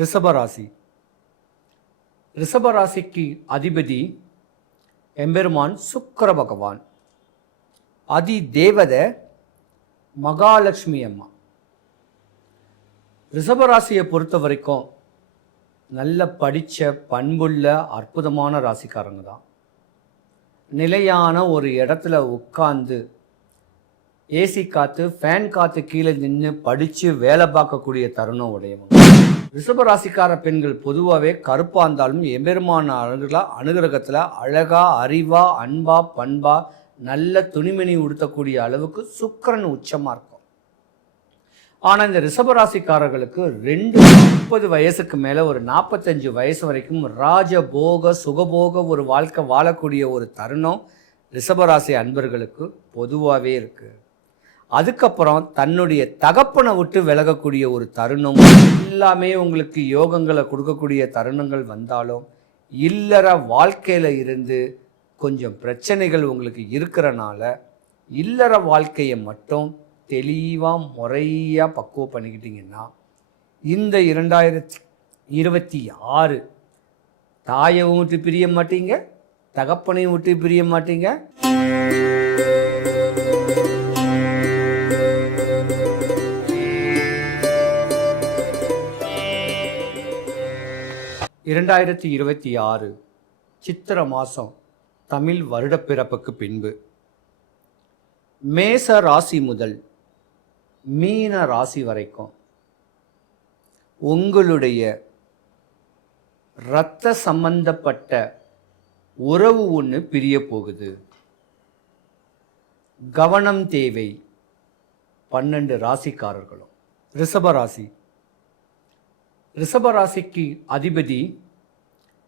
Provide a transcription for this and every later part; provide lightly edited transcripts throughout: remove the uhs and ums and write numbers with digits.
ரிஷபராசி. ரிஷபராசிக்கு அதிபதி எம்பெருமான் சுக்கிர பகவான். அதி தேவதை மகாலட்சுமி அம்மா. ரிஷபராசியை பொறுத்த வரைக்கும் நல்ல படித்த பண்புள்ள அற்புதமான ராசிக்காரங்க தான். நிலையான ஒரு இடத்துல உட்கார்ந்து ஏசி காற்று ஃபேன் காற்று கீழே நின்று படித்து வேலை பார்க்கக்கூடிய தருணம் உடையவங்க. ரிஷபராசிக்கார பெண்கள் பொதுவாகவே கருப்பாக இருந்தாலும் எம்பெருமான அனுகிரகத்தில் அழகாக அறிவாக அன்பாக பண்பாக நல்ல துணிமணி உடுத்தக்கூடிய அளவுக்கு சுக்கிரன் உச்சமாக இருக்கும். ஆனால் இந்த ரிஷபராசிக்காரர்களுக்கு 30 வயசுக்கு மேலே ஒரு 45 வயசு வரைக்கும் ராஜபோக சுகபோக ஒரு வாழ்க்கை வாழக்கூடிய ஒரு தருணம் ரிஷபராசி அன்பர்களுக்கு பொதுவாகவே இருக்குது. அதுக்கப்புறம் தன்னுடைய தகப்பனை விட்டு விலகக்கூடிய ஒரு தருணம் எல்லாமே உங்களுக்கு யோகங்களை கொடுக்கக்கூடிய தருணங்கள் வந்தாலும் இல்லற வாழ்க்கையில் இருந்து கொஞ்சம் பிரச்சனைகள் உங்களுக்கு இருக்கிறனால இல்லற வாழ்க்கையை மட்டும் தெளிவாக முறையாக பக்குவம் பண்ணிக்கிட்டிங்கன்னா இந்த 2026 தாயையும் விட்டு பிரிய மாட்டீங்க, தகப்பனையும் விட்டு பிரிய மாட்டீங்க. (2026) சித்திர மாதம் தமிழ் வருடப்பிறப்புக்கு பின்பு மேச ராசி முதல் மீன ராசி வரைக்கும் உங்களுடைய இரத்த சம்பந்தப்பட்ட உறவு ஒன்று பிரிய போகுது. கவனம் தேவை 12 ராசிக்காரர்களும். ரிஷபராசி. ரிஷபராசிக்கு அதிபதி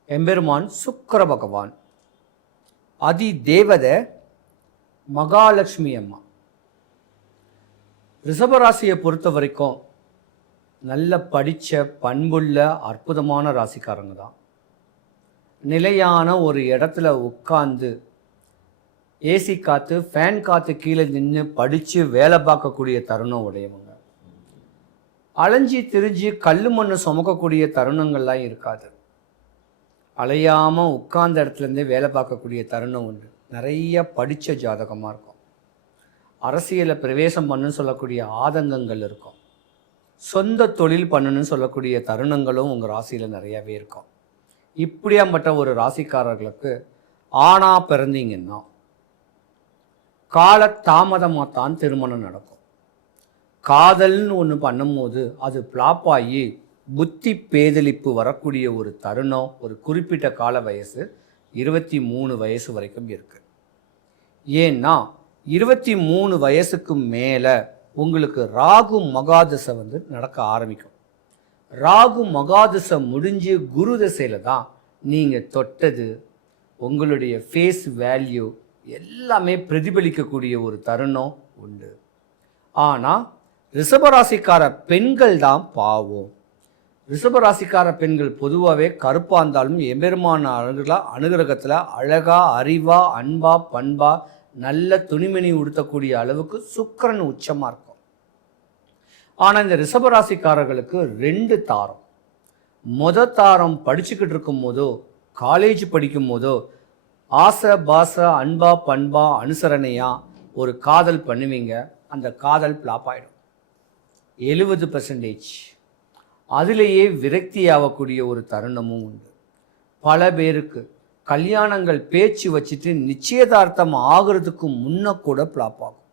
எம்பெருமான் சுக்கிர பகவான். அதி தேவதை மகாலட்சுமி அம்மா. ரிஷபராசியை பொறுத்த வரைக்கும் நல்ல படித்த பண்புள்ள அற்புதமான ராசிக்காரங்க தான். நிலையான ஒரு இடத்துல உட்கார்ந்து ஏசி காற்று ஃபேன் காற்று கீழே நின்று படித்து வேலை பார்க்கக்கூடிய தருணம் உடையவங்க. அலைஞ்சி திரிஞ்சு கல் மண்ணு சுமக்கக்கூடிய தருணங்கள்லாம் இருக்காது. அலையாமல் உட்கார்ந்த இடத்துலேருந்தே வேலை பார்க்கக்கூடிய தருணம் உண்டு. நிறைய படித்த ஜாதகமாக இருக்கும். அரசியலில் பிரவேசம் பண்ணுன்னு சொல்லக்கூடிய ஆதங்கங்கள் இருக்கும். சொந்த தொழில் பண்ணணுன்னு சொல்லக்கூடிய தருணங்களும் உங்கள் ராசியில் நிறையாவே இருக்கும். இப்படியாப்பட்ட ஒரு ராசிக்காரர்களுக்கு ஆணாக பிறந்தீங்கன்னா கால தாமதமாக தான் திருமணம் நடக்கும். காதல்னு ஒன்று பண்ணும்போது அது ஃப்ளாப் ஆகி புத்தி பேதலிப்பு வரக்கூடிய ஒரு தருணம் ஒரு குறிப்பிட்ட கால வயசு 23 வயசு வரைக்கும் இருக்குது. ஏன்னா 23 வயசுக்கு மேலே உங்களுக்கு ராகு மகாதசை நடக்க ஆரம்பிக்கும். ராகு மகாதசை முடிஞ்சு குரு தசையில் தான் நீங்கள் தொட்டது உங்களுடைய ஃபேஸ் வேல்யூ எல்லாமே பிரதிபலிக்கக்கூடிய ஒரு தருணம் உண்டு. ஆனால் ரிஷபராசிக்கார பெண்கள் தான் பாவம். ரிஷபராசிக்கார பெண்கள் பொதுவாகவே கருப்பாக இருந்தாலும் எம்பெருமான அனுகிரகத்தில் அழகாக அறிவாக அன்பாக பண்பாக நல்ல துணிமணி உடுத்தக்கூடிய அளவுக்கு சுக்கிரன் உச்சமாக இருக்கும். ஆனால் இந்த ரிஷபராசிக்காரர்களுக்கு 2 தாரம். தாரம் படிச்சுக்கிட்டு இருக்கும் போதோ காலேஜ் படிக்கும் போதோ ஆசை பாச அன்பா பண்பா அனுசரணையாக ஒரு காதல் பண்ணுவீங்க. அந்த காதல் ஃப்ளாப் ஆகிடும் 70%. அதிலேயே விரக்தி ஆகக்கூடிய ஒரு தருணமும் உண்டு. பல பேருக்கு கல்யாணங்கள் பேச்சு வச்சுட்டு நிச்சயதார்த்தம் ஆகிறதுக்கு முன்ன கூட ஃப்ளாப் ஆகும்.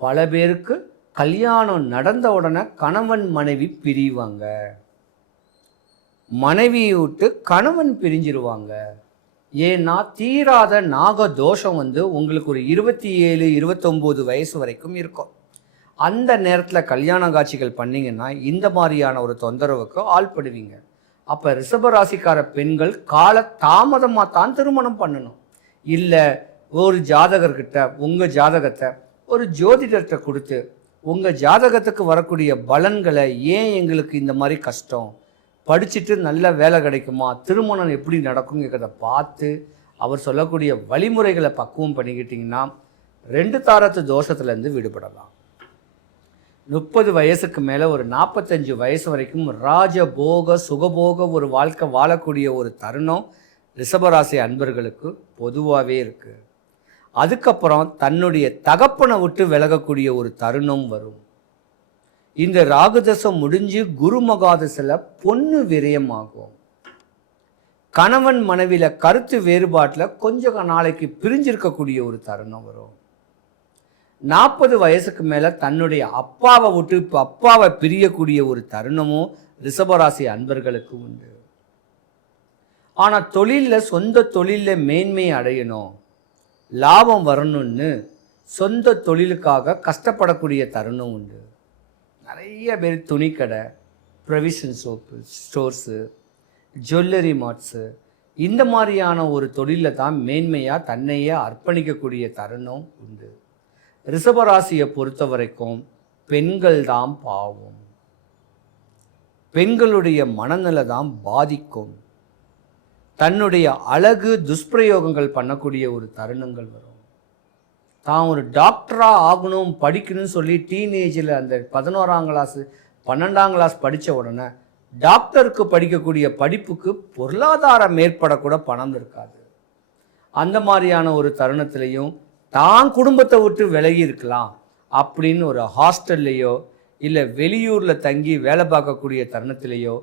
பல பேருக்கு கல்யாணம் நடந்த உடனே கணவன் மனைவி பிரிவாங்க. மனைவியை விட்டு கணவன் பிரிஞ்சிருவாங்க. ஏன்னா தீராத நாக தோஷம் உங்களுக்கு ஒரு 27-29 வயசு வரைக்கும் இருக்கும். அந்த நேரத்தில் கல்யாண காட்சிகள் பண்ணிங்கன்னா இந்த மாதிரியான ஒரு தொந்தரவுக்கு ஆள்படுவீங்க. அப்போ ரிஷபராசிக்கார பெண்கள் கால தாமதமாக தான் திருமணம் பண்ணணும். இல்லை ஒரு ஜாதகர்கிட்ட உங்கள் ஜாதகத்தை ஒரு ஜோதிடர்கிட்ட கொடுத்து உங்கள் ஜாதகத்துக்கு வரக்கூடிய பலன்களை ஏன் எங்களுக்கு இந்த மாதிரி கஷ்டம், படிச்சுட்டு நல்ல வேலை கிடைக்குமா, திருமணம் எப்படி நடக்குங்கிறத பார்த்து அவர் சொல்லக்கூடிய வழிமுறைகளை பக்குவம் பண்ணிக்கிட்டிங்கன்னா 2 தாரத்து தோஷத்துலேருந்து விடுபடலாம். 30 வயசுக்கு மேலே ஒரு 45 வயசு வரைக்கும் ராஜபோக சுகபோக ஒரு வாழ்க்கை வாழக்கூடிய ஒரு தருணம் ரிஷபராசி அன்பர்களுக்கு பொதுவாகவே இருக்குது. அதுக்கப்புறம் தன்னுடைய தகப்பனை விட்டு விலகக்கூடிய ஒரு தருணம் வரும். இந்த ராகுதசம் முடிஞ்சு குரு மகாதசில் பொண்ணு விரயமாகும். கணவன் மனைவியில் கருத்து வேறுபாட்டில் கொஞ்சம் நாளைக்கு பிரிஞ்சிருக்கக்கூடிய ஒரு தருணம் வரும். 40 வயசுக்கு மேலே தன்னுடைய அப்பாவை விட்டு இப்போ அப்பாவை பிரியக்கூடிய ஒரு தருணமும் ரிஷபராசி அன்பர்களுக்கு உண்டு. ஆனால் தொழிலில் சொந்த தொழிலில் மேன்மை அடையணும், லாபம் வரணும்னு சொந்த தொழிலுக்காக கஷ்டப்படக்கூடிய தருணம் உண்டு. நிறைய பேர் துணிக்கடை, ப்ரொவிஷன் ஸ்டோர்ஸு, ஜுவல்லரி மார்ட்ஸு இந்த மாதிரியான ஒரு தொழிலில் தான் மேன்மையாக தன்னையே அர்ப்பணிக்கக்கூடிய தருணம் உண்டு. ரிஷபராசியை பொறுத்த வரைக்கும் பெண்கள் தான் பாவம். பெண்களுடைய மனநிலை தான் பாதிக்கும். தன்னுடைய அழகு துஷ்பிரயோகங்கள் பண்ணக்கூடிய ஒரு தருணங்கள் வரும். தான் ஒரு டாக்டராக ஆகணும் படிக்கணும்னு சொல்லி டீனேஜில் அந்த 11ஆம் கிளாஸு 12ஆம் கிளாஸ் படித்த உடனே டாக்டருக்கு படிக்கக்கூடிய படிப்புக்கு பொருளாதாரம் மேற்படக்கூட பணம் இருக்காது. அந்த மாதிரியான ஒரு தருணத்திலையும் தான் குடும்பத்தை விட்டு விலகி இருக்கலாம் அப்படின்னு ஒரு ஹாஸ்டல்லையோ இல்லை வெளியூரில் தங்கி வேலை பார்க்கக்கூடிய தருணத்திலேயோ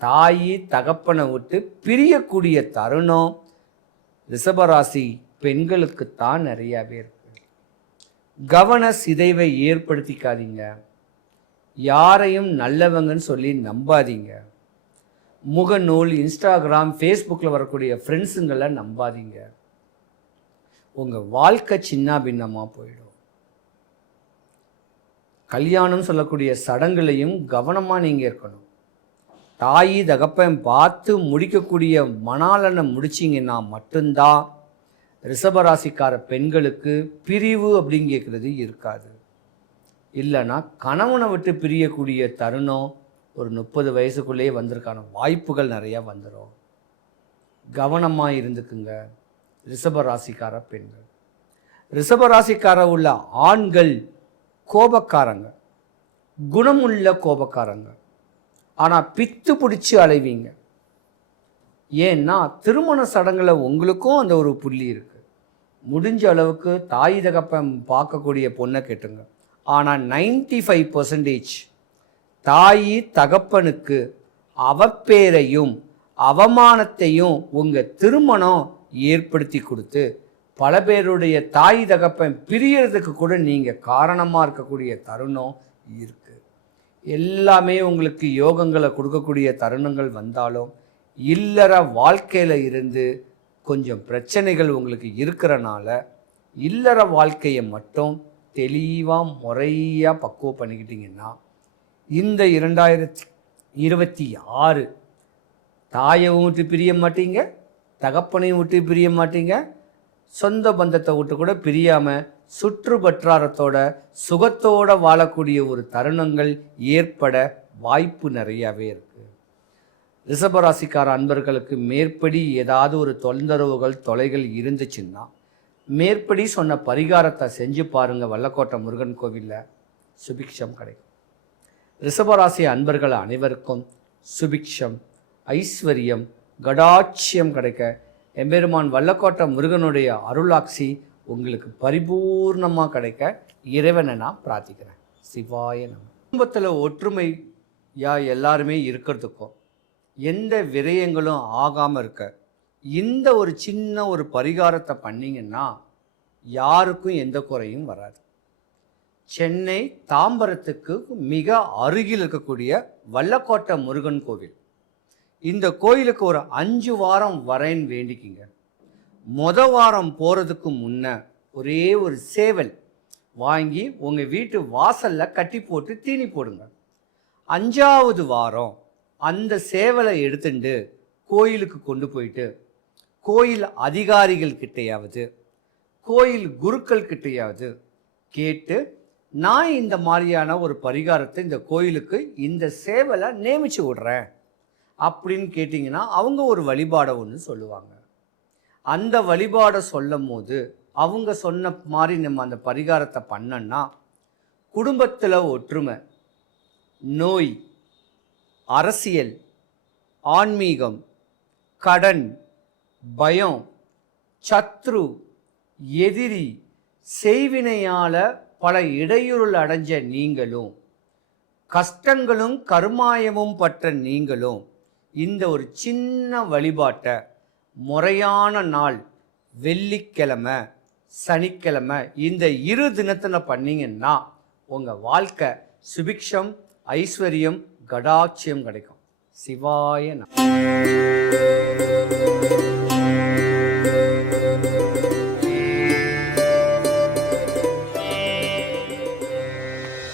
தாயி தகப்பனை விட்டு பிரியக்கூடிய தருணம் ரிஷபராசி பெண்களுக்குத்தான் நிறையாவே இருக்கு. கவன சிதைவை ஏற்படுத்திக்காதீங்க. யாரையும் நல்லவங்கன்னு சொல்லி நம்பாதீங்க. முகநூல், இன்ஸ்டாகிராம், ஃபேஸ்புக்கில் வரக்கூடிய ஃப்ரெண்ட்ஸுங்களை நம்பாதீங்க. உங்கள் வாழ்க்கை சின்ன பின்னமாக போயிடும். கல்யாணம் சொல்லக்கூடிய சடங்குலையும் கவனமாக நீங்கள் இருக்கணும். தாயி தகப்பன் பார்த்து முடிக்கக்கூடிய மணாலனை முடிச்சிங்கன்னா மட்டும்தான் ரிஷபராசிக்கார பெண்களுக்கு பிரிவு அப்படிங்கிறது இருக்காது. இல்லைன்னா கணவனை விட்டு பிரியக்கூடிய தருணம் ஒரு 30 வயசுக்குள்ளேயே வந்திருக்கான வாய்ப்புகள் நிறையா வந்துடும். கவனமாக இருந்துக்குங்க ரிஷபராசிக்கார பெண்கள். ரிஷபராசிக்கார உள்ள ஆண்கள் கோபக்காரங்க, குணமுள்ள கோபக்காரங்க. ஆனால் பித்து பிடிச்சி அலைவீங்க. ஏன்னா திருமண சடங்குல உங்களுக்கும் அந்த ஒரு புள்ளி இருக்குது. முடிஞ்ச அளவுக்கு தாய் தகப்பன் பார்க்கக்கூடிய பொண்ணை கேட்டுங்க. ஆனால் 95% தாய் தகப்பனுக்கு அவப்பேரையும் அவமானத்தையும் உங்கள் திருமணம் ஏற்படுத்தி கொடுத்து பல பேருடைய தாய் தகப்பன் பிரியறதுக்கு கூட நீங்கள் காரணமாக இருக்கக்கூடிய தருணம் இருக்குது. எல்லாமே உங்களுக்கு யோகங்களை கொடுக்கக்கூடிய தருணங்கள் வந்தாலும் இல்லற வாழ்க்கையில் இருந்து கொஞ்சம் பிரச்சனைகள் உங்களுக்கு இருக்கிறனால இல்லற வாழ்க்கையை மட்டும் தெளிவாக முறையாக பக்குவம் பண்ணிக்கிட்டிங்கன்னா இந்த 2026 தாயையும் விட்டு பிரிய மாட்டீங்க, தகப்பனையும் விட்டு பிரிய மாட்டீங்க, சொந்த பந்தத்தை விட்டு கூட பிரியாமல் சுற்றுவட்டாரத்தோட சுகத்தோடு வாழக்கூடிய ஒரு தருணங்கள் ஏற்பட வாய்ப்பு நிறையாவே இருக்குது. ரிஷபராசிக்கார அன்பர்களுக்கு மேற்படி ஏதாவது ஒரு தொந்தரவுகள் தொலைகள் இருந்துச்சுன்னா மேற்படி சொன்ன பரிகாரத்தை செஞ்சு பாருங்கள். வல்லக்கோட்டை முருகன் கோவிலில் சுபிக்ஷம் கிடைக்கும். ரிஷபராசி அன்பர்கள் அனைவருக்கும் சுபிக்ஷம், ஐஸ்வர்யம், கடாட்சியம் கிடைக்க எம்பெருமான் வல்லக்கோட்டை முருகனுடைய அருளாட்சி உங்களுக்கு பரிபூர்ணமாக கிடைக்க இறைவனை நான் பிரார்த்திக்கிறேன். சிவாய நம. குடும்பத்தில் ஒற்றுமையா எல்லாருமே இருக்கிறதுக்கும் எந்த விரயங்களும் ஆகாமல் இருக்க இந்த ஒரு சின்ன ஒரு பரிகாரத்தை பண்ணிங்கன்னா யாருக்கும் எந்த குறையும் வராது. சென்னை தாம்பரத்துக்கு மிக அருகில் இருக்கக்கூடிய வல்லக்கோட்டை முருகன் கோவில். இந்த கோயிலுக்கு ஒரு 5 வாரம் வரேன்னு வேண்டிக்கிங்க. வாரம் போகிறதுக்கு முன்ன ஒரே ஒரு சேவல் வாங்கி உங்கள் வீட்டு வாசலில் கட்டி போட்டு தீனி போடுங்க. 5ஆவது வாரம் அந்த சேவலை எடுத்துட்டு கோயிலுக்கு கொண்டு போயிட்டு கோயில் அதிகாரிகள் கிட்டையாவது கோயில் குருக்கள் கிட்டையாவது கேட்டு நான் இந்த மாதிரியான ஒரு பரிகாரத்தை இந்த கோயிலுக்கு இந்த சேவலை நியமிச்சு விடுறேன் அப்படின்னு கேட்டிங்கன்னா அவங்க ஒரு வழிபாடை ஒன்று சொல்லுவாங்க. அந்த வழிபாடை சொல்லும் போது அவங்க சொன்ன மாதிரி நம்ம அந்த பரிகாரத்தை பண்ணோன்னா குடும்பத்தில் ஒற்றுமை, நோய், அரசியல், ஆன்மீகம், கடன், பயம், சத்ரு, எதிரி, செய்வினையால பல இடையூறுகள் அடைஞ்ச நீங்களும், கஷ்டங்களும் கருமாயமும் பற்ற நீங்களும் இந்த ஒரு சின்ன வழிபாட்டை முறையான நாள் வெள்ளிக்கிழமை, சனிக்கிழமை இந்த 2 தினத்தில் பண்ணீங்கன்னா உங்கள் வாழ்க்கை சுபிக்ஷம், ஐஸ்வர்யம், கடாட்சியம் கிடைக்கும். சிவாய நமः.